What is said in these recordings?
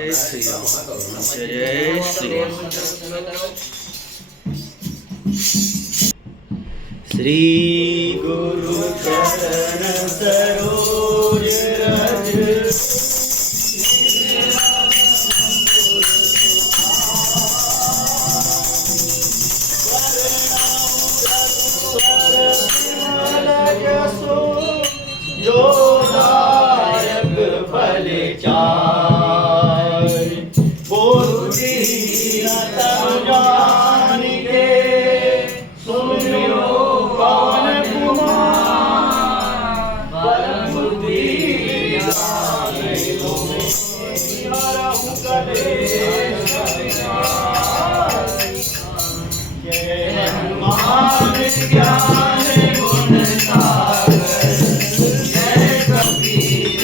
जय श्रीराम जय श्रीराम श्री गुरु चरण सरोज रज जो नायक भले चाय बोधी जान के सुनियो पवन कुमार बल बुद्धि जय हनुमान ज्ञान गुण सागर जय कबीर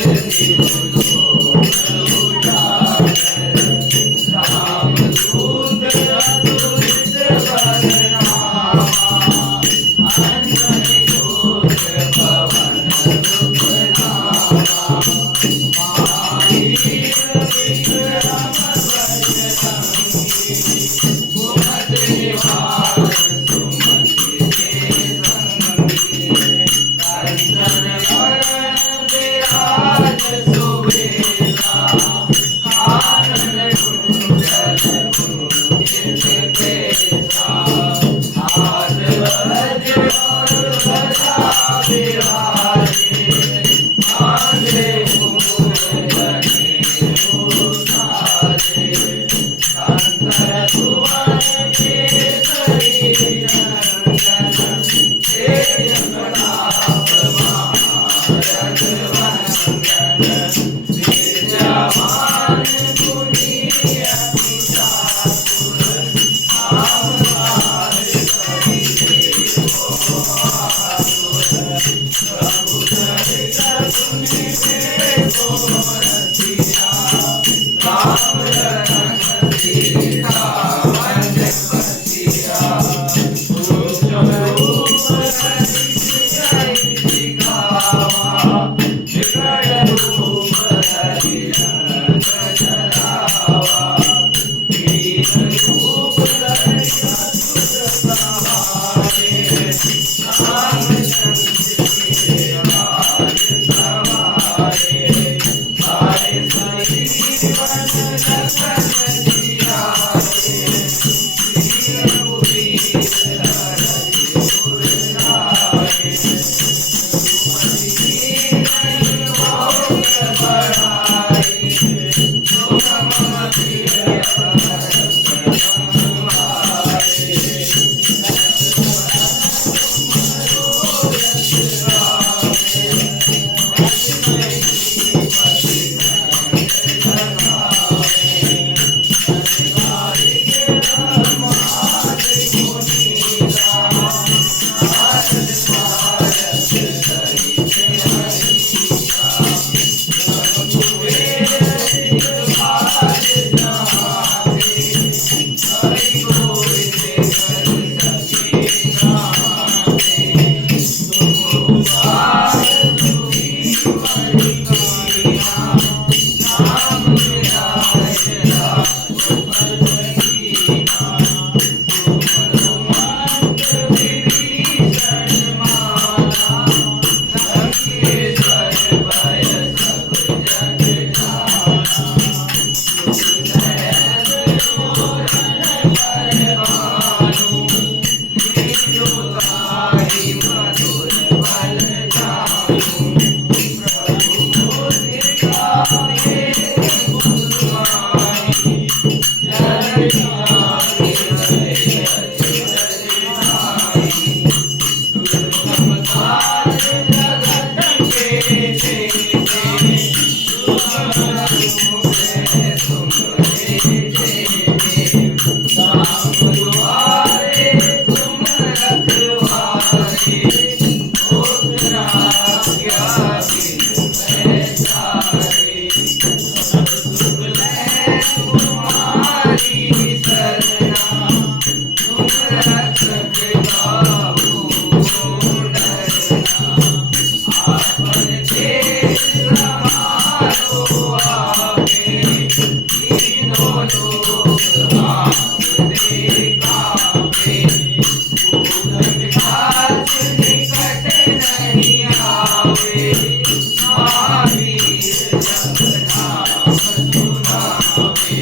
सुनावे,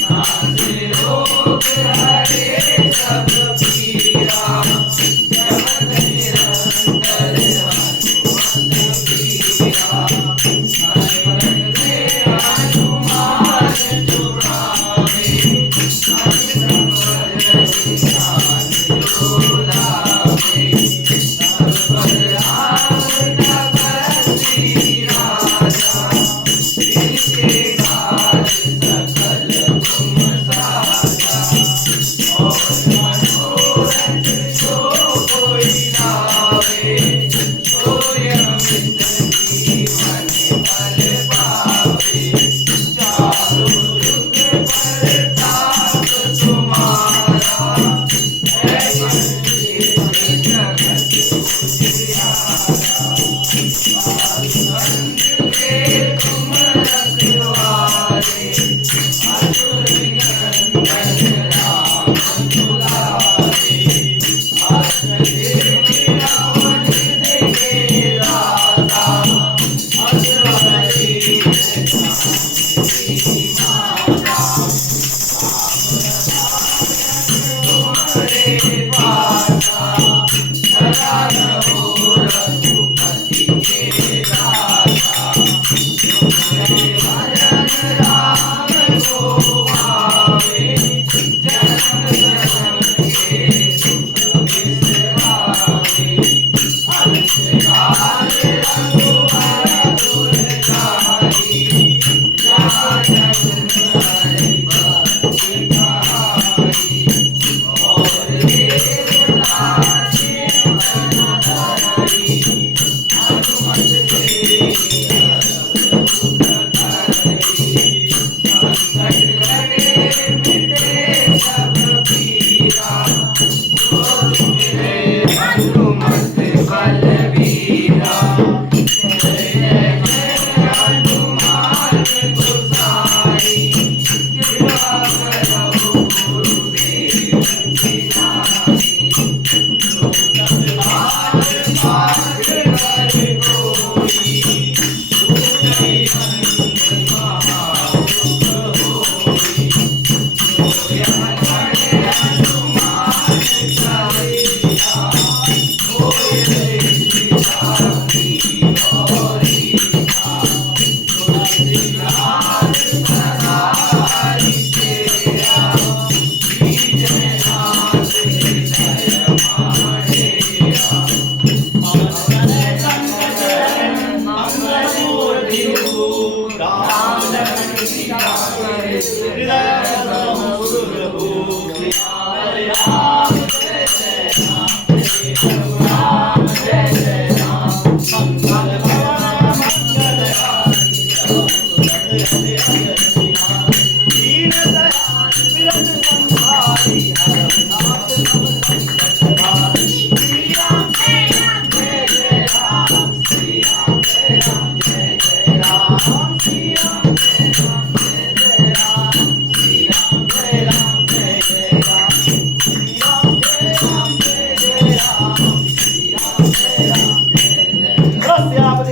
नाचे लोक हरे सब पीरा, जगत निरंतर हनुमत पीरा, हनुमत से हनुमान छुड़ावे,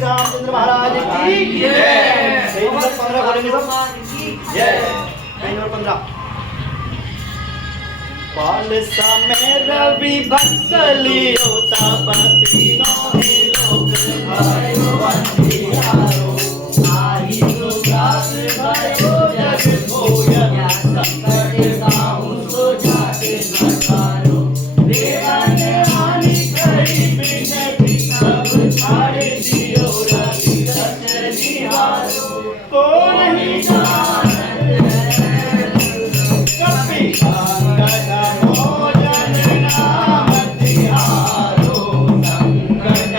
रामचंद्र महाराज की जय। 15 बोलेंगे सब जय। 15 पाल समय रवि भक्सलियो तब तीनों ही लोग भयो बंधियारो आई सुजात भयो जग होय संकट गाँव सुजाते नकारो देवन हानि करी बिनती सब छाड़े दियो रवि रचनी हारो को नहीं जानत कपि संकट मोचन नाम तिहारो संकट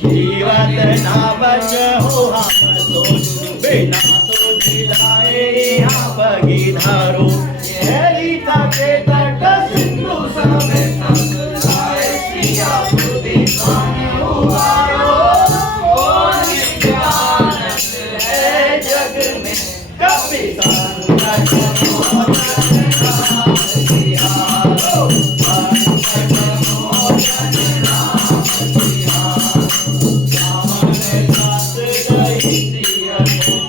जीवत नावच हो हम तो बिना तो दिलाए यहाँ बगी धारो हेली तके तट सिंधु समेत लाए सिया बुद्धि सान उबारो कौन जानत है जग में कपि संकट मोचन राम सियारो संकट मोचन राम सियारो रावण रात गई सिया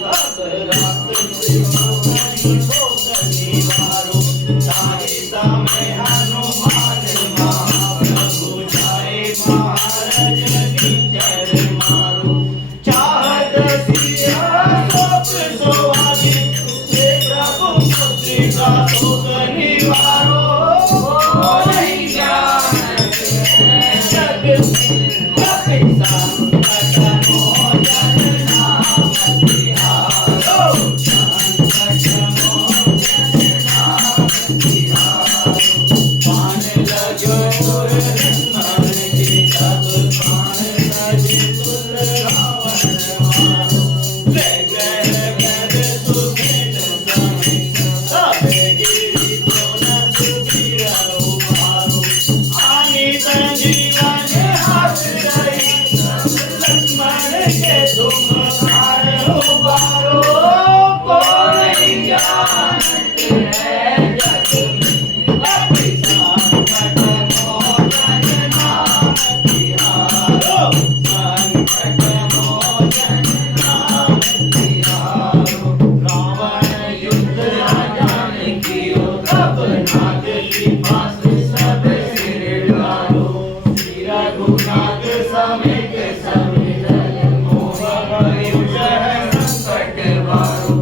तब रात सियोनी को कनिवारो ताहि समय हनुमान महाप्रभु जाए महाराज विचर मारो चाहत सिया शोक सोहागी हे प्रभु पुत्री का शोक निवारो नहीं जानत है जग में कपि संकट मोचन नाम सियारो संकट मोचन नाम सियारो पान लगो लक्ष्मण जी तब पान लगे सुर रावण मारो ले गए कर सुखेत समेत तब गिरी दोन सुबीर उबारो आनी संजीवन हाथ रही लक्ष्मण के तुम प्राण उबारो कोई जानत है जग में कपि संकट मोचन नाम सियारो संकट मोचन नाम सियारो रावण युद्ध राजन कियो तब नाग लिबास सब सिर डालो सिर रघुनाथ समेत समेत मोह भयो जह संकट वारो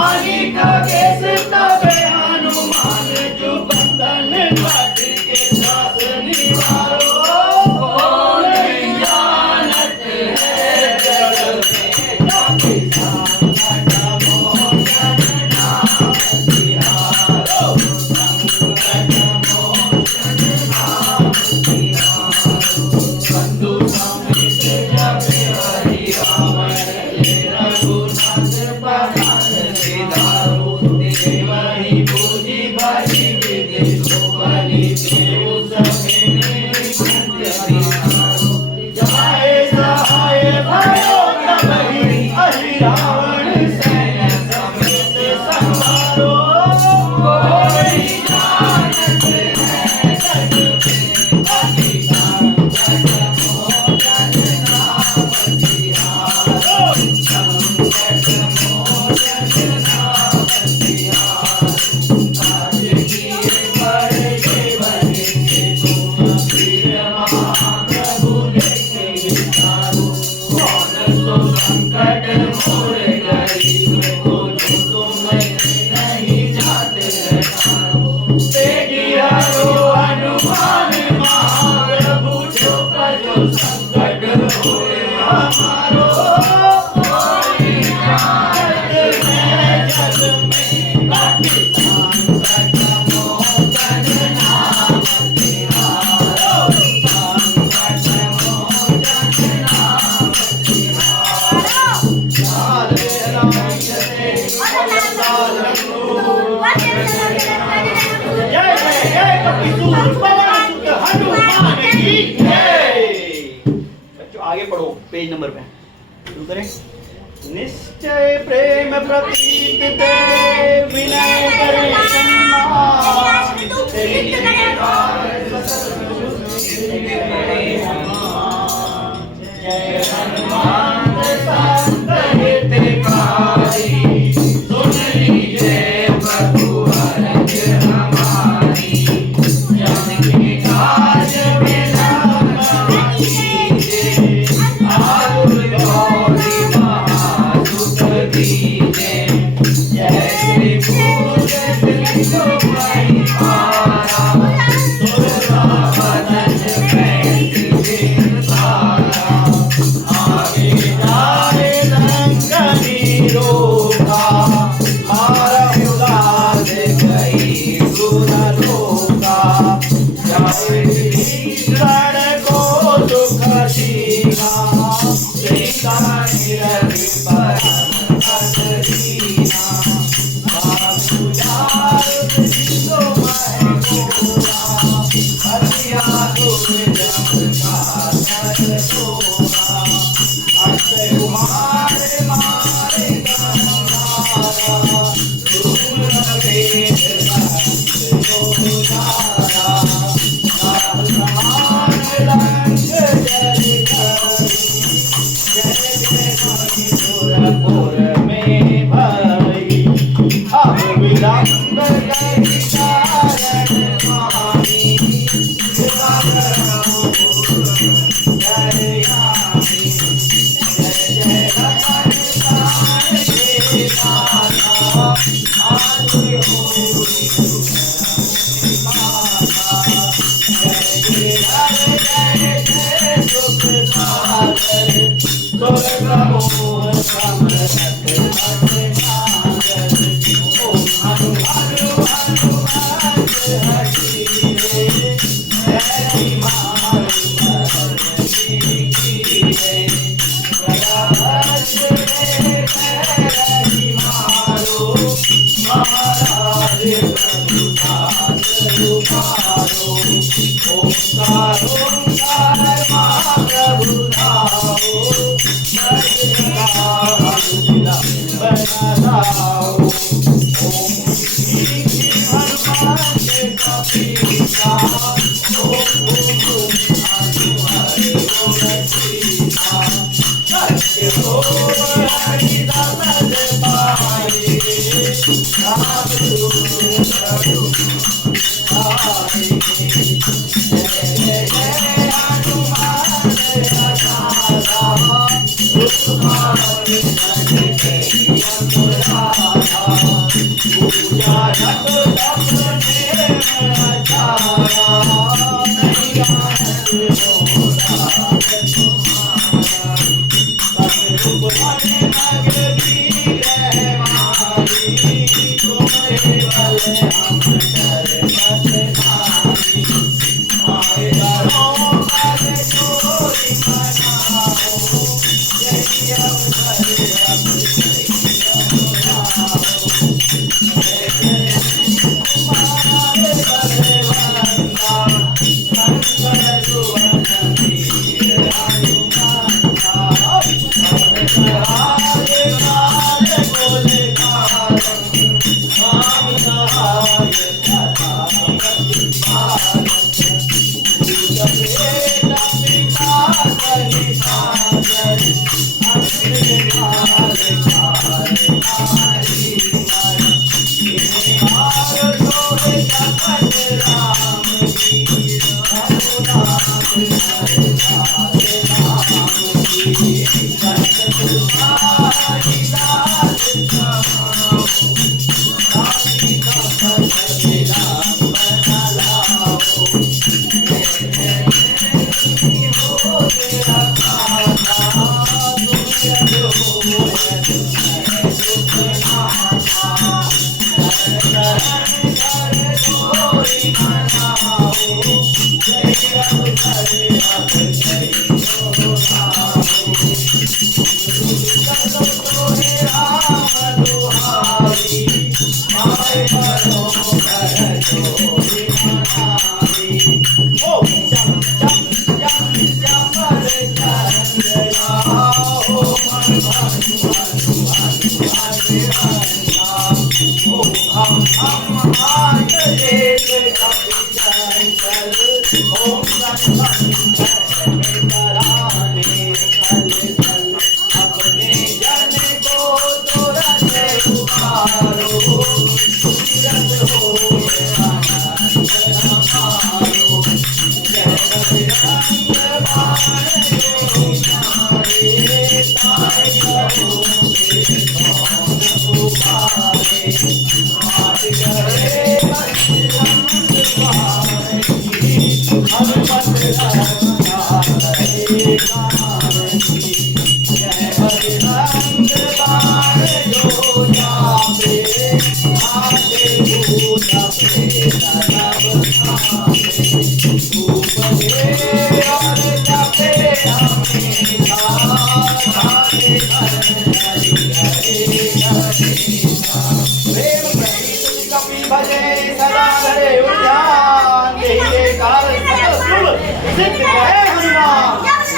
आगे खगेश तब हनुमान जो बंधन कट के साथ निवारो कौन जानत है जग में कपि संकट मोचन नाम सियारो संकट मोचन नाम सियारो बंधु समेत जब हरि रावण ले रघुनाथ पधार सिधारो देवहि पूजी बलि विधि बलि देव समेत विधारो जाए सहाय भयो तबहि हरि रावण सैन्य समेत संहारो कोई जानत है जग में कपि संकट मोचन नाम सियारो संकट मोचन नाम सियारो आज किए बड़े जीवन के तुम प्रिय महाप्रभु लेके विचारो कौन सो संकट मोर गरीब को जो तुम नहीं जाते रटारो तेगी हरो हनुमान महाप्रभु जो करो संकट होए हमारो कोई जानत है जग में कपि संकट मोचन नाम सियारो संकट मोचन नाम सियारो राधे रामचंद्र अवतार जय जय जय कपिसूर पवन सुत हनुमान की जय। बच्चों आगे पढ़ो पेज नंबर पे शुरू करें। निश्चय प्रेम प्रतीत ते विनय करे सम्मान तेरी जय हनुमान संत हितकारी सुन लीजिए प्रभु अरज हमारी जानकी काज में नाम कीजिए आतुर गौरी महासुख दीजिए जय श्री भूत सिंधु परिवारा सुरता बदन पैंती दिन सारा आगे सुरपुर में भई अब विलंब करी कारण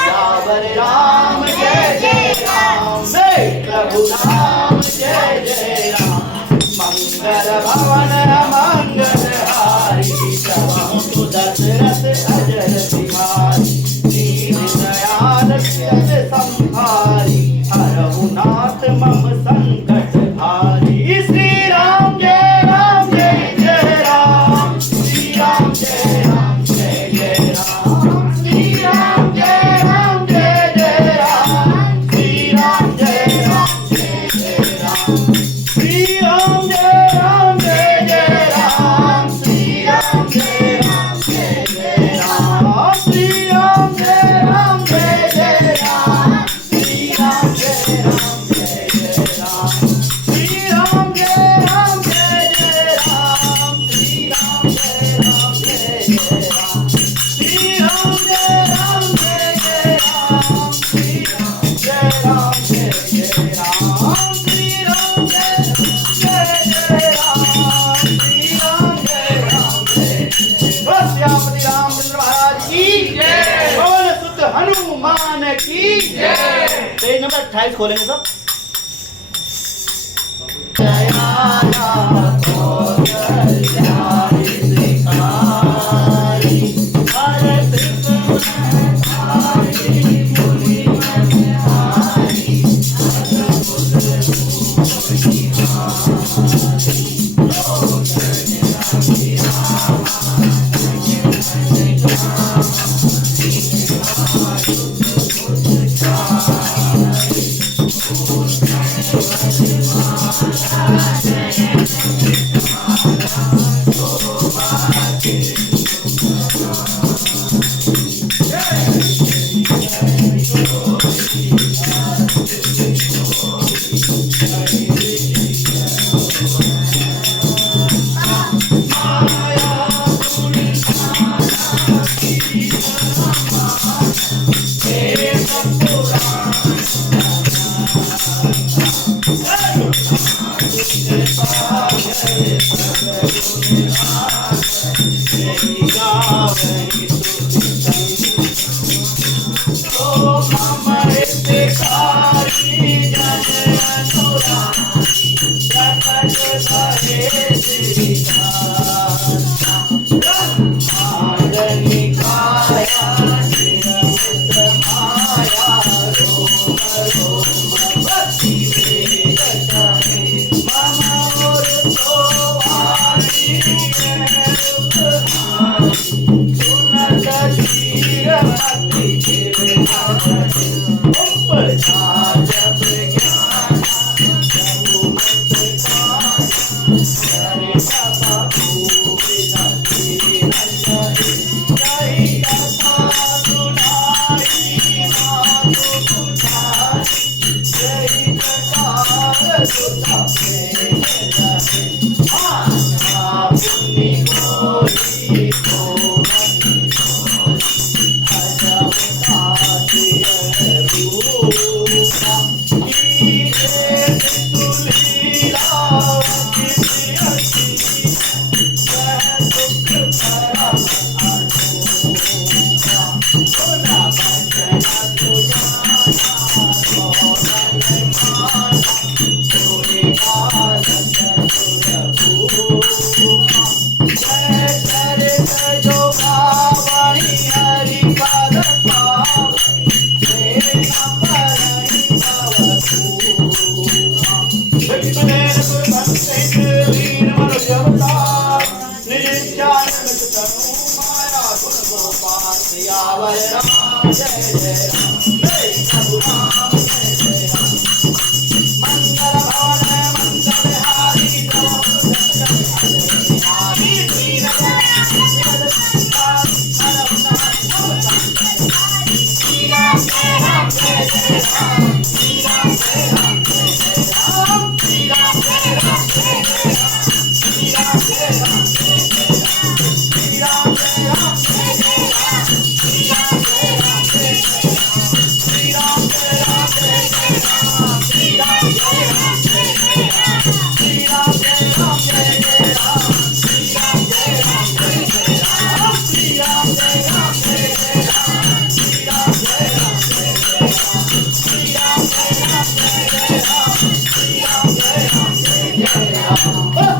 स्वामी राम जय जय राम प्रभु राम जय जय राम मंगल भवन मंगल हारी जवान दशरथ अजर तिवारी दीन दयाल सिय संहारी टाइल्स खोलेंगे सब।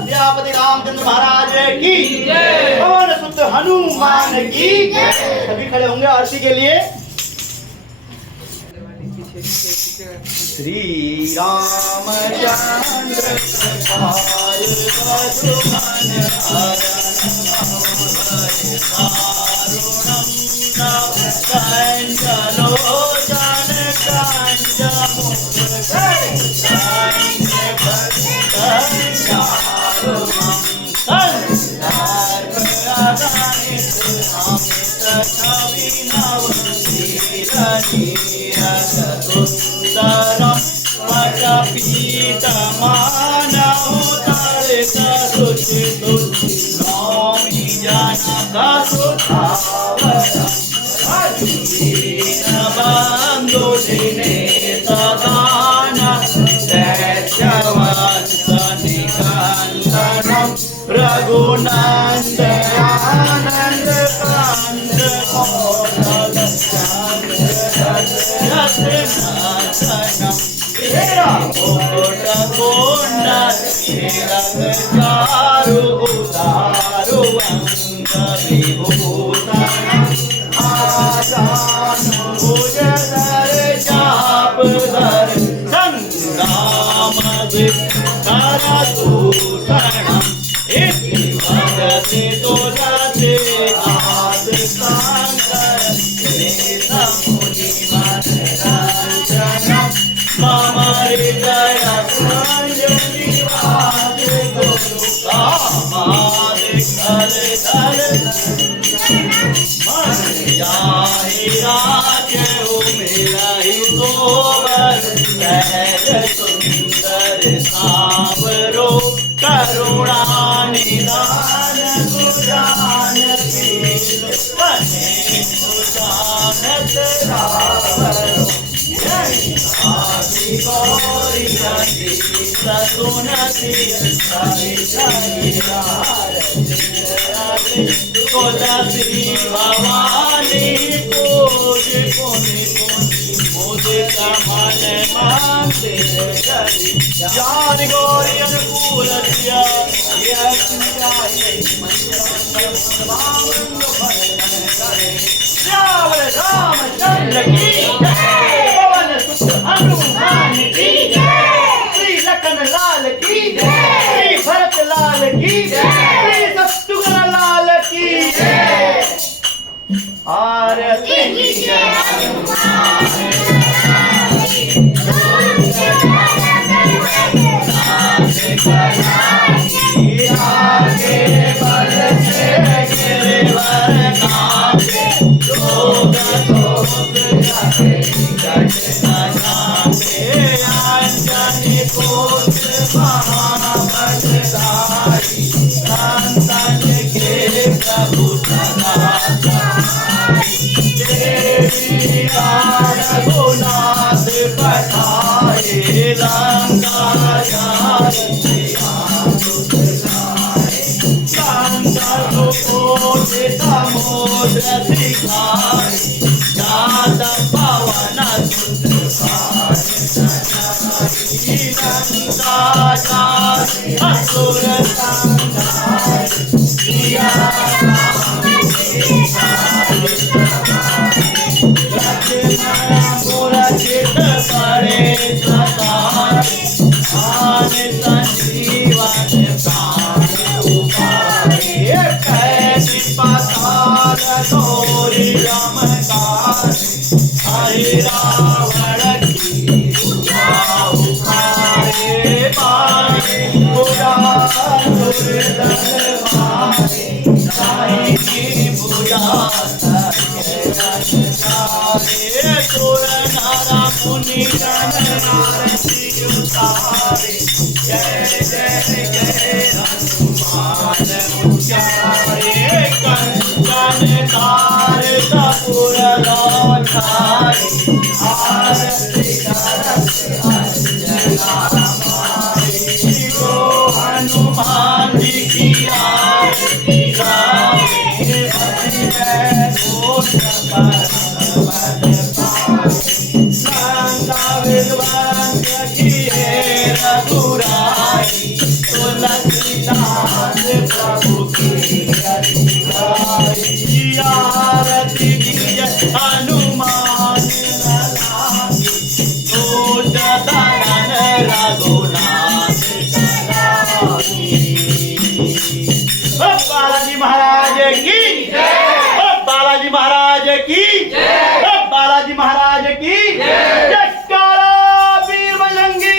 सियापति रामचंद्र महाराज की जय, पवन सुत हनुमान की जय। सभी खड़े होंगे आरती के लिए। श्री रामचंद्र कृपाल वधुमन रघुनंद आनंद कांद मोदक चंद्र मुकुट कुंडल रंग चारु उतारु अंग विभूषण आजान भुजधर चाप धर संग्राम करदूषणम् इति वदति तुलसी दास शंकर मुनिमनोरञ्जनम् मम हृदय निवास गुरु कामादिकल मन जाहि राजऊ मिलहि तोवर सहज सुंदर सांवरो करुणा निदान सुजान शील बने सुजानत रावरो आदि गौरी नदी ससुनती तुलसी भवानी पूज पुनि पुनि मुदित मन मंदिर करी जान गौरी अनुकूल रामचंद्र की पवन सुत हनुमान की श्री लखन लाल की श्री भरत लाल की श्री शत्रुघ्न लाल की आरती आगे बढ़ते गिरवर कांपे लोग अंजनी पुत्र महाबलधारी संतन के प्रभु सदा देवी रघुनाथ पठाए लंका समुद्र सिखाई जात पवन असुर चित पड़े संजीवन पाताल गौरी रमकार हरि रावण की उखारे पाए दुर्दल मारे साई पूजा सुर नर मुनि जन नारसी उतारे जय जय जय हनुमान उचारे कंचन तार कपूर लोचारे आरती करत अंजना मारी गो हनुमान जी की आरती गावे भजन घोष संगा विद्वान की रघुराई तुलसीदास प्रभु की आरती हनुमान लागी दूत दलन रघुनाथ बालाजी महाराज की बालाजी महाराज की बालाजी महाराज की जयकारा वीर बजरंगी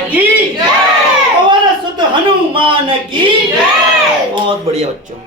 की पवन सुत हनुमान की बहुत बढ़िया बच्चों।